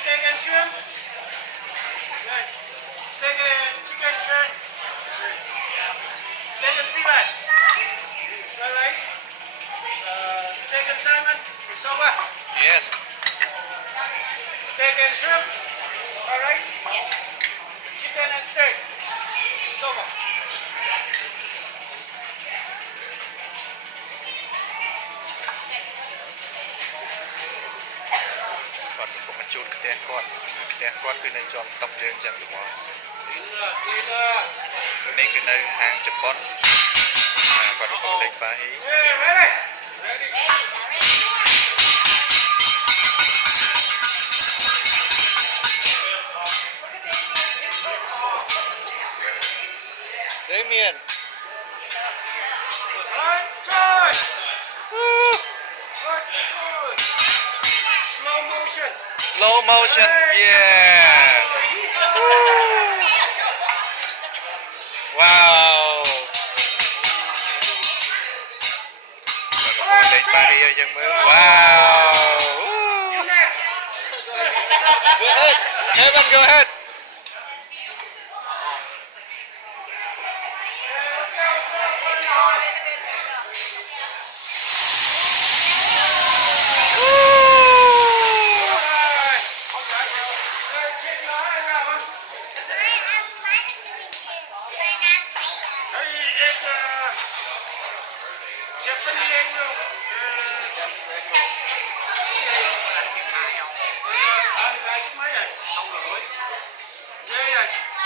Steak and shrimp. Steak and chicken shrimp. Steak and sea bass. Fried rice. Steak and salmon. Soba. Yes. Steak and shrimp. Fried rice. Yes. Chicken and steak. Soba. គាត់កំពុងបញ្ជូនផ្ទះគាត់គឺនៅជាប់តុបជើងចឹងហ្មងនេះគឺនៅហាងជប៉ុនគាត់កំពុងលេងប៉ាហ៊ី Damien. Slow motion, yeah. Wow. Wow. Go ahead. Evan, go ahead.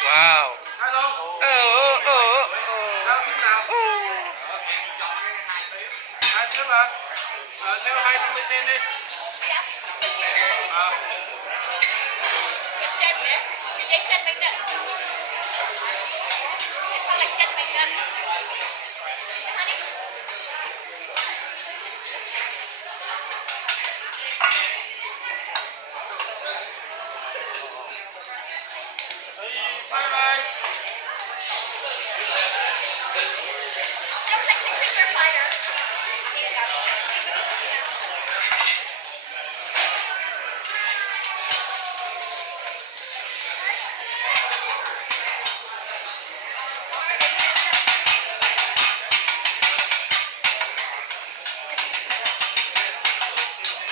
Wow. Hello. Sao phim nào? Hai tiếp hả? Theo 20 cm đi. Fried rice.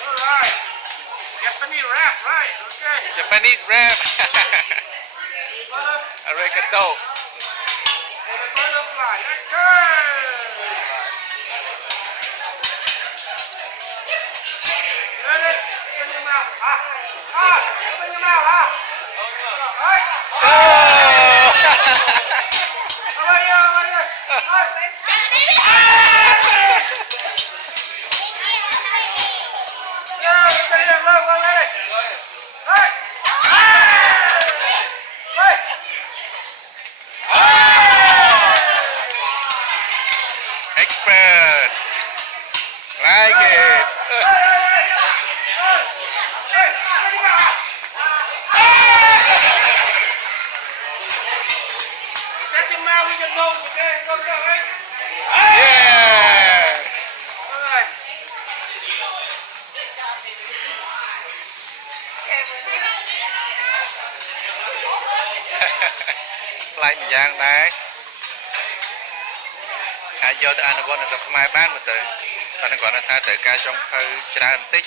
Alright. Japanese wrap, right? Okay. Japanese wrap. Butter. Arigato. And a butterfly. Okay. Ready? Open your mouth. Open your mouth. Alright. Oh. Over here. Yeah, look at him. Look, ready? Hey. Hey. Expert. Like it. Get your mouth with your nose, okay? Go, right? Yeah. All right. ខ្លាចម្យ៉ាងដែរអាចយកទៅអនុវត្តនៅស្រុកខ្មែរបានមើលទៅតែគាត់ថាត្រូវការចុងភៅច្រើនបន្តិច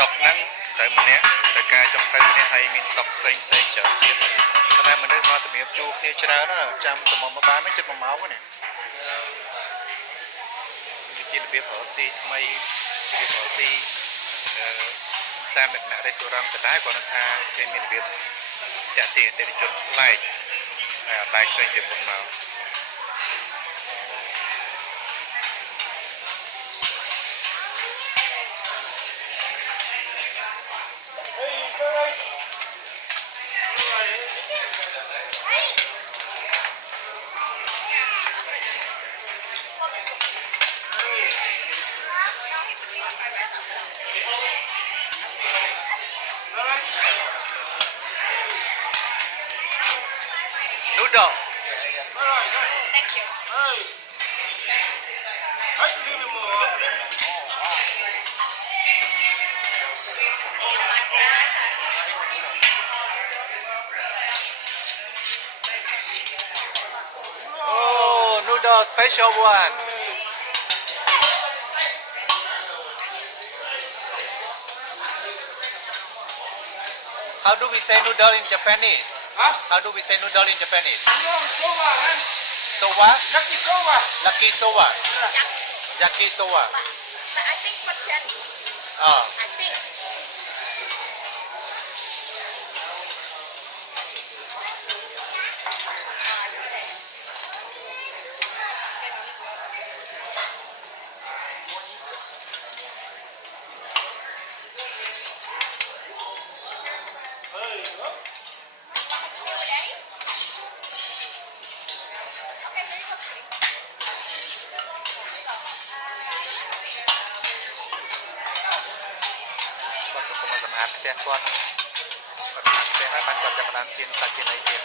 តុកហ្នឹងត្រូវម្នាក់ត្រូវការចុងភៅម្នាក់ហើយមានតុកផ្សេងច្រើនទៀតតែមនុស្សមកជំរាបជួបគ្នាច្រើនចាំទៅមកបានជិត1ម៉ោងណាជារបៀបរកស៊ីថ្មីរបៀបរកស៊ីតាមលក្ខណៈរេស្តូរ៉ង់ដដែលគាត់ថាគេមានរបៀបចាក់ទាអតិថិជនប្លែកហើយអត់ដែលឃើញពីមុនមក thank you. Hey. Hey, give me more. Oh, noodle special one. How do we say noodle in Japanese? Huh? How do we say noodle in Japanese? Soba, man. Soba? Lucky soba. Lucky soba. Yeah. Yaki soba. But I think for Jen, Oh. I think. Hey, look. Con cũng mà làm cái con. Còn làm cái hai bạn cònจะlàm tiền tài tiền này tiền.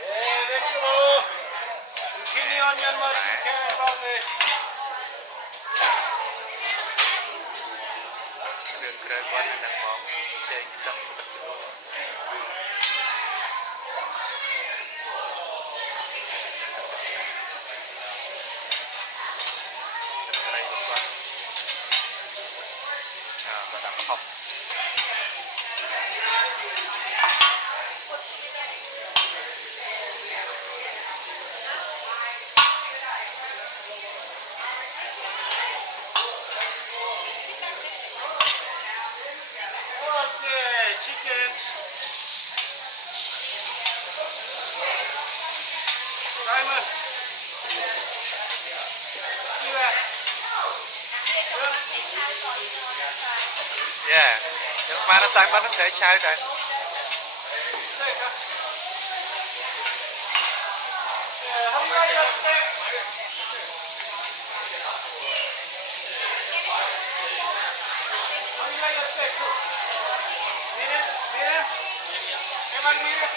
Hey, vegetable. Kidney onion mushroom carrot broccoli. Đường cơ quan là đang món trên trong vật dụng. Đây một con. Và đang học. Okay, chicken. Simon. Yeah. Yeah. Nhưng mà nó sang bắt nó sẽ chai rồi. Steak, huh? Yeah, how many are steak? How many are steak? Medium? Medium? Everybody medium?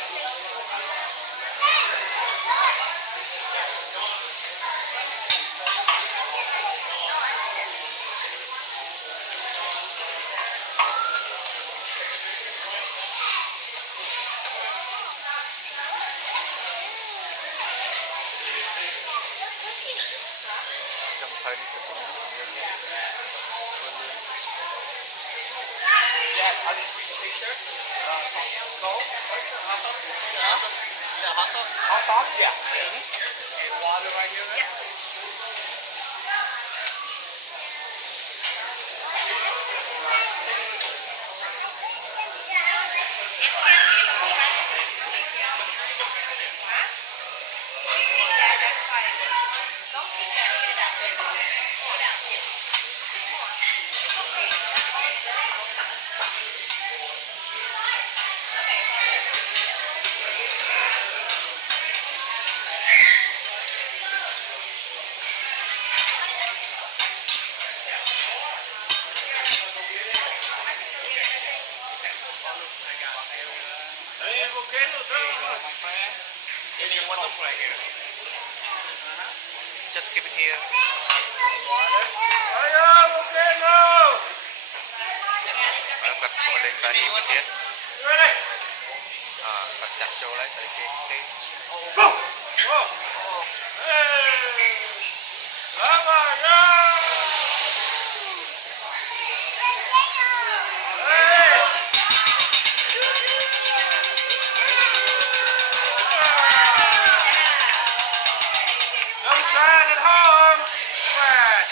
Trong thời này cũng Yeah, are these sweet t-shirt? Cold? Yeah, hot sauce. Hot sauce? Yeah. And water right here, man? Hey, volcano, my friend. Give me one look right here. just keep it here. Water. Hiya, volcano! Nó cần có lên sahimiទៀត You ready?គាត់ចាក់ចូលហើយតែគេ Go! Go! Hey! Lava, yeah! Hey! Don't try it at home. Right.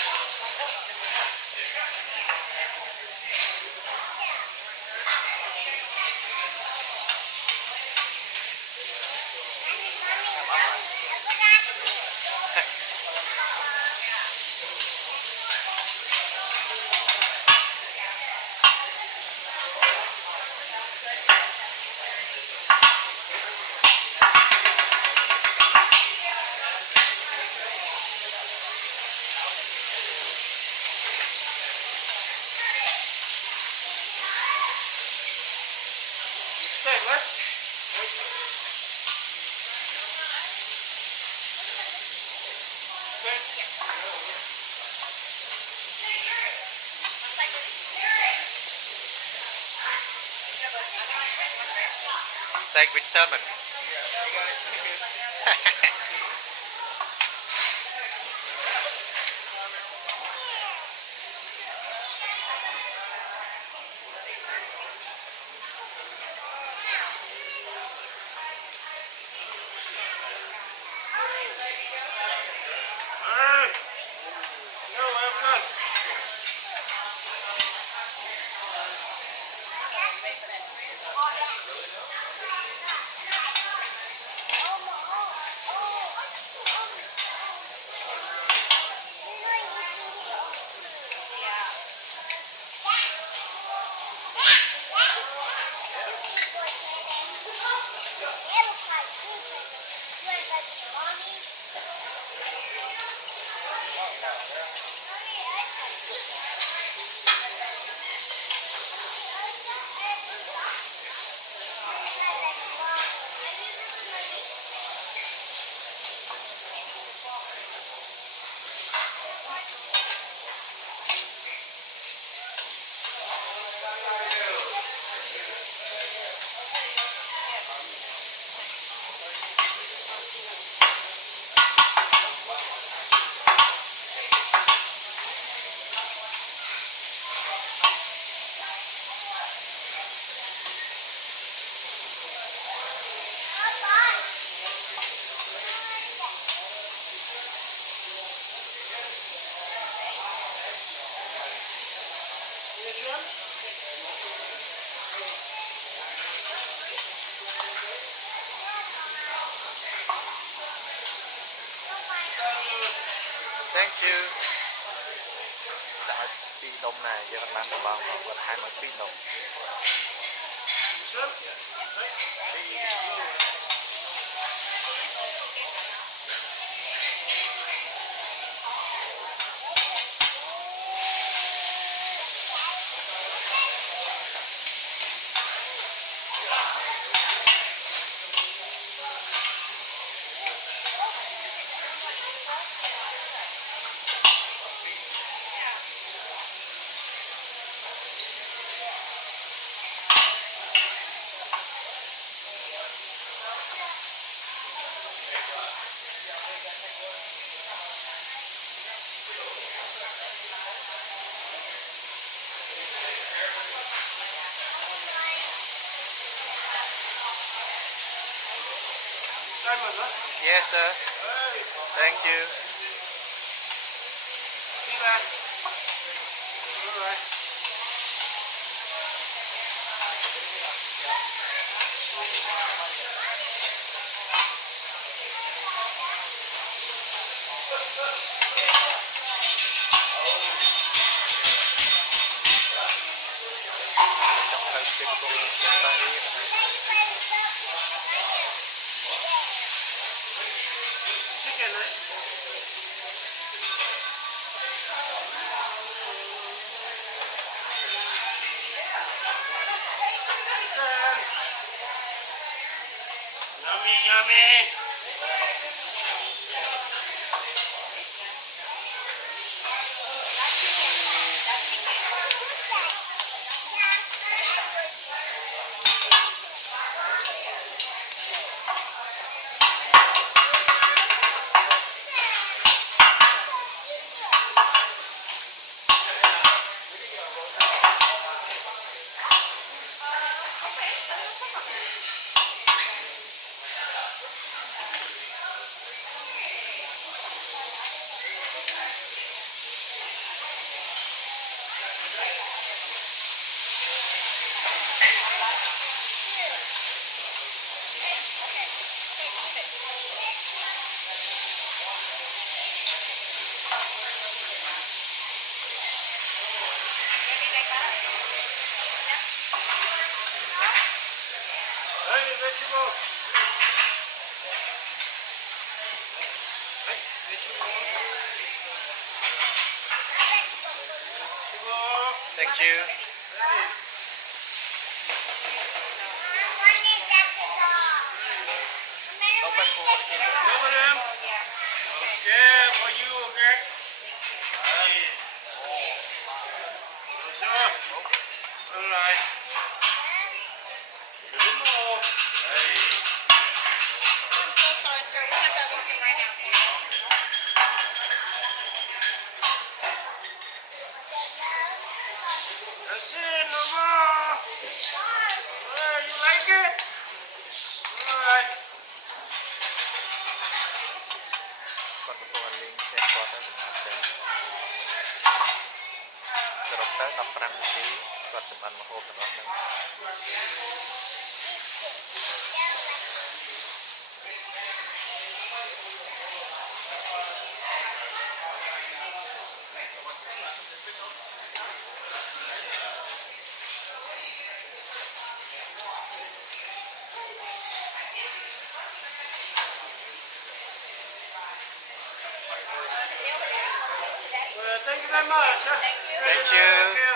steak, right? Steak with salmon. Alright. Go, have fun. Thank you. Tại phi đông này giờ bạn đang bằng một hai mươi phi đông. Simon, huh? Yes, sir. Hey, Thank you. see that? Alright. Trong hơi cái con ta đi. Chicken, right? Chicken. Yummy, yummy. Hey, vegetables. Hey, vegetables. Vegetable. Thank you. Hey. I'm so sorry, sir. We have that working right now. That's it, no more. Alright, you like it? Alright. គាត់កំពុងលេងផ្ទះគាត់ទៅសម្រាប់ទៅសរុបទៅ15នាទីគាត់ចម្អិនម្ហូបទាំងអស់ហ្នឹង Thank you very much. Huh? Thank you. Thank you.